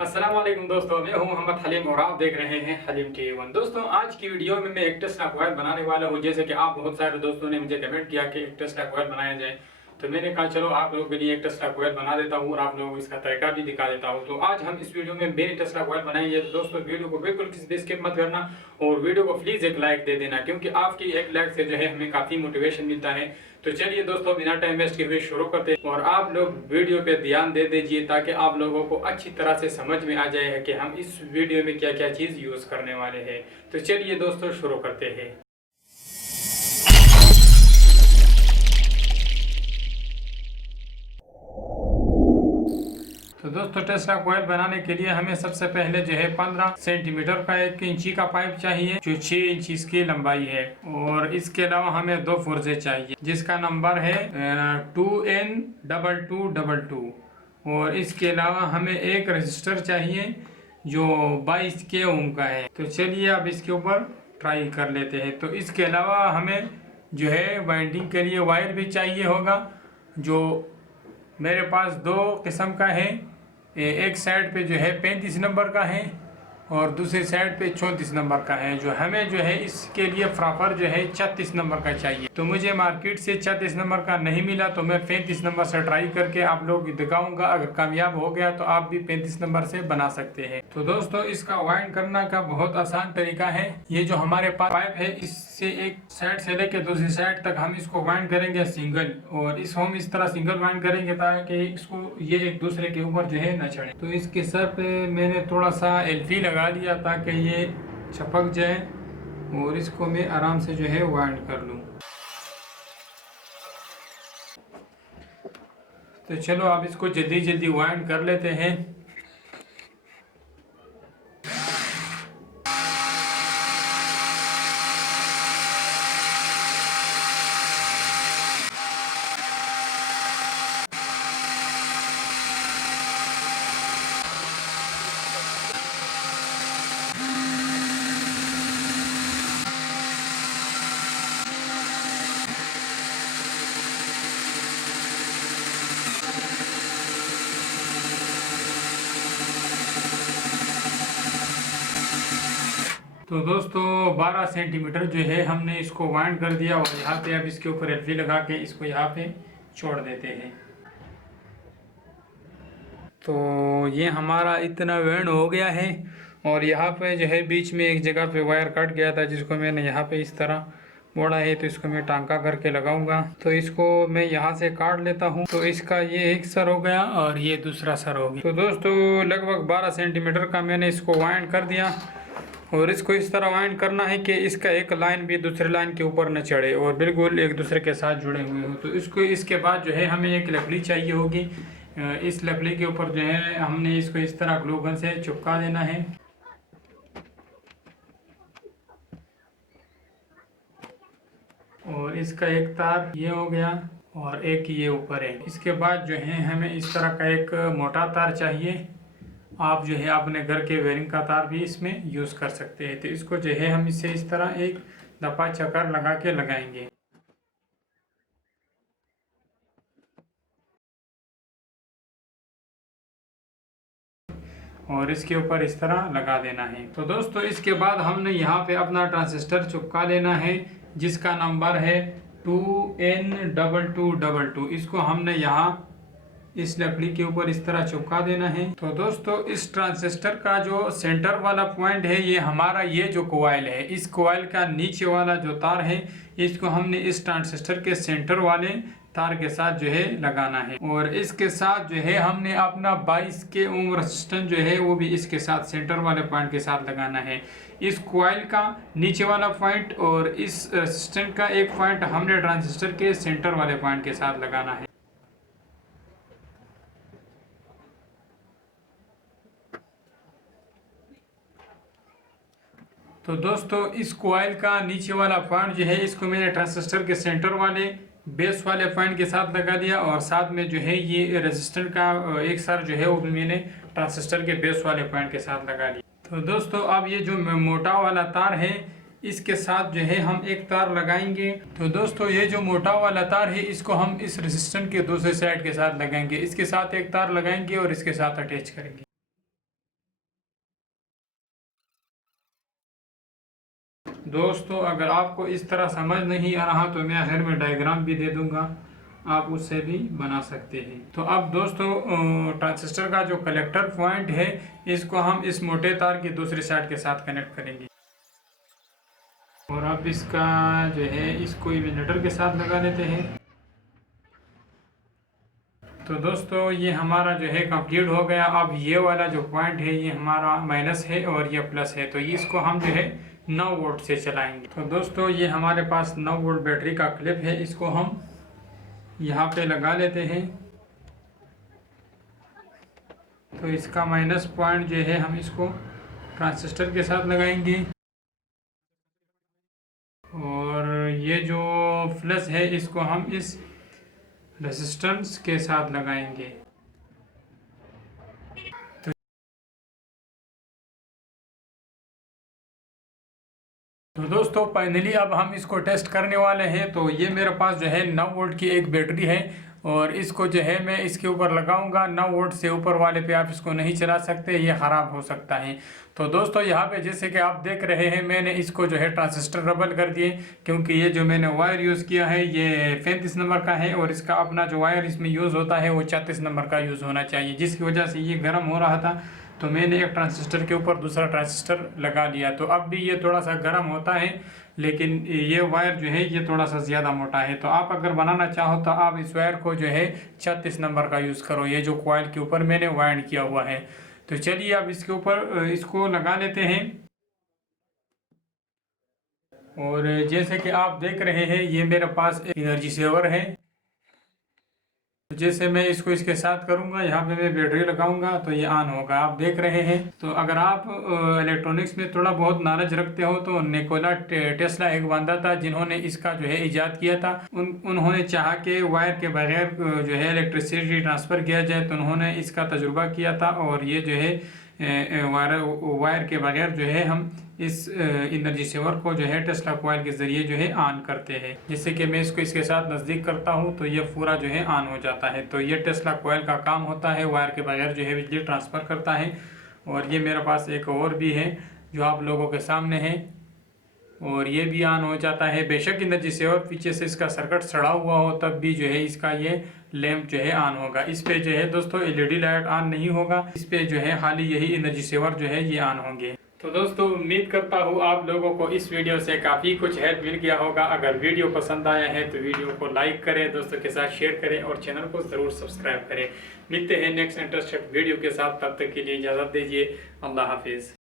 अस्सलाम वालेकुम दोस्तों, मैं हूं मोहम्मद हलीम और आप देख रहे हैं हलीम टीवी 1। दोस्तों, आज की वीडियो में मैं एक टेस्ला कॉइल बनाने वाला हूं। जैसे कि आप बहुत सारे दोस्तों ने मुझे कमेंट किया कि एक टेस्ला कॉइल बनाया जाए, तो मैंने कहा चलो आप लोगों के लिए एक टेस्ला कॉइल बना देता हूं और आप लोगों को इसका तरीका भी दिखा देता हूं। तो आज हम इस वीडियो में मेरी टेस्ला कॉइल बनाएंगे। तो दोस्तों, वीडियो को बिल्कुल किसी भी स्किप मत करना और वीडियो को प्लीज एक लाइक दे देना, क्योंकि आपकी एक लाइक से जो है हमें काफी मोटिवेशन मिलता है। तो चलिए दोस्तों, बिना टाइम वेस्ट किए हुए शुरू करते हैं और आप लोग वीडियो पे ध्यान दे दीजिए ताकि आप लोगों को अच्छी तरह से समझ में आ जाए कि हम इस वीडियो में क्या क्या चीज यूज करने वाले हैं। तो चलिए दोस्तों, शुरू करते हैं। तो दोस्तों, टेस्ला कॉइल बनाने के लिए हमें सबसे पहले जो है 15 सेंटीमीटर का 1 इंची का पाइप चाहिए, जो 6 इंच इसकी लंबाई है। और इसके अलावा हमें 2 पुर्जे चाहिए जिसका नंबर है 2N2222। और इसके अलावा हमें एक रजिस्टर चाहिए जो 22 के ओम का है। तो चलिए अब इसके ऊपर ट्राई कर लेते हैं। तो इसके अलावा हमें जो है वाइंडिंग के लिए वायर भी चाहिए होगा, जो मेरे पास 2 किस्म का है। एक साइड पे जो है 35 नंबर का है और दूसरी साइड पे 34 नंबर का है। जो हमें जो है इसके लिए प्रॉपर जो है 36 नंबर का चाहिए। तो मुझे मार्केट से 36 नंबर का नहीं मिला तो मैं 35 नंबर से ट्राई करके आप लोग दिखाऊंगा। अगर कामयाब हो गया तो आप भी 35 नंबर से बना सकते हैं। तो दोस्तों, इसका वाइंड करने का बहुत आसान तरीका है। ये जो हमारे पास पाइप है, इससे एक साइड से लेकर दूसरी साइड तक हम इसको वाइंड करेंगे सिंगल। और हम इस तरह सिंगल वाइंड करेंगे ताकि इसको ये एक दूसरे के ऊपर जो है न चढ़े। तो इसके सर पे मैंने थोड़ा सा एल्फी लगा लिया ताकि ये छपक जाए और इसको मैं आराम से जो है वाइंड कर लूँ। तो चलो अब इसको जल्दी जल्दी वाइंड कर लेते हैं। तो दोस्तों, 12 सेंटीमीटर जो है हमने इसको वाइंड कर दिया और यहाँ पे अब इसके ऊपर एल्फी लगा के इसको यहाँ पे छोड़ देते हैं। तो ये हमारा इतना वाइंड हो गया है और यहाँ पे जो है बीच में एक जगह पे वायर कट गया था जिसको मैंने यहाँ पे इस तरह मोड़ा है। तो इसको मैं टांका करके लगाऊंगा। तो इसको मैं यहाँ से काट लेता हूँ। तो इसका ये एक सर हो गया और ये दूसरा सर हो गया। तो दोस्तों, लगभग 12 सेंटीमीटर का मैंने इसको वाइंड कर दिया और इसको इस तरह वाइंड करना है कि इसका एक लाइन भी दूसरे लाइन के ऊपर न चढ़े और बिल्कुल एक दूसरे के साथ जुड़े हुए हो। तो इसको इसके बाद जो है हमें एक लकड़ी चाहिए होगी। इस लकड़ी के ऊपर जो है हमने इसको इस तरह ग्लू गन से चिपका देना है। और इसका एक तार ये हो गया और एक ये ऊपर है। इसके बाद जो है हमें इस तरह का एक मोटा तार चाहिए। आप जो है अपने घर के वायरिंग का तार भी इसमें यूज़ कर सकते हैं। तो इसको जो है हम इसे इस तरह एक दफा चक्कर लगा के लगाएंगे। और इसके ऊपर इस तरह लगा देना है। तो दोस्तों, इसके बाद हमने यहाँ पे अपना ट्रांजिस्टर चिपका लेना है जिसका नंबर है 2N2222। इसको हमने यहाँ इस लकड़ी के ऊपर इस तरह चिपका देना है। तो दोस्तों, इस ट्रांजिस्टर का जो सेंटर वाला पॉइंट है, ये हमारा ये जो कॉइल है, इस कॉइल का नीचे वाला जो तार है, इसको हमने इस ट्रांजिस्टर के सेंटर वाले तार के साथ जो है लगाना है। और इसके साथ जो है हमने अपना 22 के ओम रेजिस्टेंस जो है वो भी इसके साथ सेंटर वाले पॉइंट के साथ लगाना है। इस कॉइल का नीचे वाला पॉइंट और इस रेजिस्टेंस का एक पॉइंट हमने ट्रांजिस्टर के सेंटर वाले पॉइंट के साथ लगाना है। तो दोस्तों, इस कॉइल का नीचे वाला पॉइंट जो है इसको मैंने ट्रांजिस्टर के सेंटर वाले बेस वाले पॉइंट के साथ लगा दिया और साथ में जो है ये रेजिस्टेंस का एक सर जो है वो भी मैंने ट्रांजिस्टर के बेस वाले पॉइंट के साथ लगा दिया। तो दोस्तों, अब ये जो मोटा वाला तार है इसके साथ जो है हम एक तार लगाएंगे। तो दोस्तों, ये जो मोटा वाला तार है इसको हम इस रेजिस्टेंस के दूसरे साइड के साथ लगाएंगे। इसके साथ एक तार लगाएंगे और इसके साथ अटैच करेंगे। दोस्तों अगर आपको इस तरह समझ नहीं आ रहा तो मैं आखिर में डायग्राम भी दे दूंगा, आप उससे भी बना सकते हैं। तो अब दोस्तों ट्रांजिस्टर का जो कलेक्टर पॉइंट है इसको हम इस मोटे तार की दूसरी साइड के साथ कनेक्ट करेंगे और अब इसका जो है इसको इल्यूमिनेटर के साथ लगा लेते हैं। तो दोस्तों ये हमारा जो है कंप्लीट हो गया। अब ये वाला जो पॉइंट है ये हमारा माइनस है और ये प्लस है, तो ये इसको हम जो है 9 वोल्ट से चलाएंगे। तो दोस्तों ये हमारे पास 9 वोल्ट बैटरी का क्लिप है, इसको हम यहाँ पे लगा लेते हैं। तो इसका माइनस पॉइंट जो है हम इसको ट्रांजिस्टर के साथ लगाएंगे और ये जो प्लस है इसको हम इस रेजिस्टेंस के साथ लगाएंगे। तो दोस्तों फाइनली अब हम इसको टेस्ट करने वाले हैं। तो ये मेरे पास जो है 9 वोल्ट की एक बैटरी है और इसको जो है मैं इसके ऊपर लगाऊंगा। 9 वोल्ट से ऊपर वाले पे आप इसको नहीं चला सकते, ये ख़राब हो सकता है। तो दोस्तों यहाँ पे जैसे कि आप देख रहे हैं मैंने इसको जो है ट्रांजिस्टर रबल कर दिए, क्योंकि ये जो मैंने वायर यूज़ किया है ये 35 नंबर का है और इसका अपना जो वायर इसमें यूज़ होता है वो 36 नंबर का यूज़ होना चाहिए, जिसकी वजह से ये गर्म हो रहा था। तो मैंने एक ट्रांजिस्टर के ऊपर दूसरा ट्रांजिस्टर लगा लिया। तो अब भी ये थोड़ा सा गर्म होता है, लेकिन ये वायर जो है ये थोड़ा सा ज़्यादा मोटा है। तो आप अगर बनाना चाहो तो आप इस वायर को जो है 36 नंबर का यूज़ करो, ये जो कॉइल के ऊपर मैंने वाइंड किया हुआ है। तो चलिए अब इसके ऊपर इसको लगा लेते हैं। और जैसे कि आप देख रहे हैं ये मेरे पास एनर्जी सेवर है। तो जैसे मैं इसको इसके साथ करूंगा, यहाँ पे मैं बैटरी लगाऊंगा तो ये ऑन होगा, आप देख रहे हैं। तो अगर आप इलेक्ट्रॉनिक्स में थोड़ा बहुत नॉलेज रखते हो तो निकोला टेस्ला एक बंदा था जिन्होंने इसका जो है इजाद किया था। उन्होंने चाहा कि वायर के बगैर जो है इलेक्ट्रिसिटी ट्रांसफ़र किया जाए, तो उन्होंने इसका तजुर्बा किया था और ये जो है वायर के बगैर जो है हम इस एनर्जी सेवर को जो है टेस्ला कॉइल के ज़रिए जो है ऑन करते हैं। जैसे कि मैं इसको इसके साथ नज़दीक करता हूं तो ये पूरा जो है ऑन हो जाता है। तो ये टेस्ला कॉइल का काम होता है, वायर के बगैर जो है बिजली ट्रांसफ़र करता है। और ये मेरे पास एक और भी है जो आप लोगों के सामने है और ये भी ऑन हो जाता है। बेशक एनर्जी सेवर पीछे से इसका सर्किट सड़ा हुआ हो तब भी जो है इसका ये लैंप जो है ऑन होगा। इस पे जो है दोस्तों एलईडी लाइट ऑन नहीं होगा, इस पे जो है खाली यही एनर्जी सेवर जो है ये ऑन होंगे। तो दोस्तों उम्मीद करता हूँ आप लोगों को इस वीडियो से काफ़ी कुछ हेल्प मिल गया होगा। अगर वीडियो पसंद आया है तो वीडियो को लाइक करें, दोस्तों के साथ शेयर करें और चैनल को ज़रूर सब्सक्राइब करें। मिलते हैं नेक्स्ट इंटरेस्टेड वीडियो के साथ, तब तक के लिए इजाज़त दीजिए। अल्लाह हाफिज़।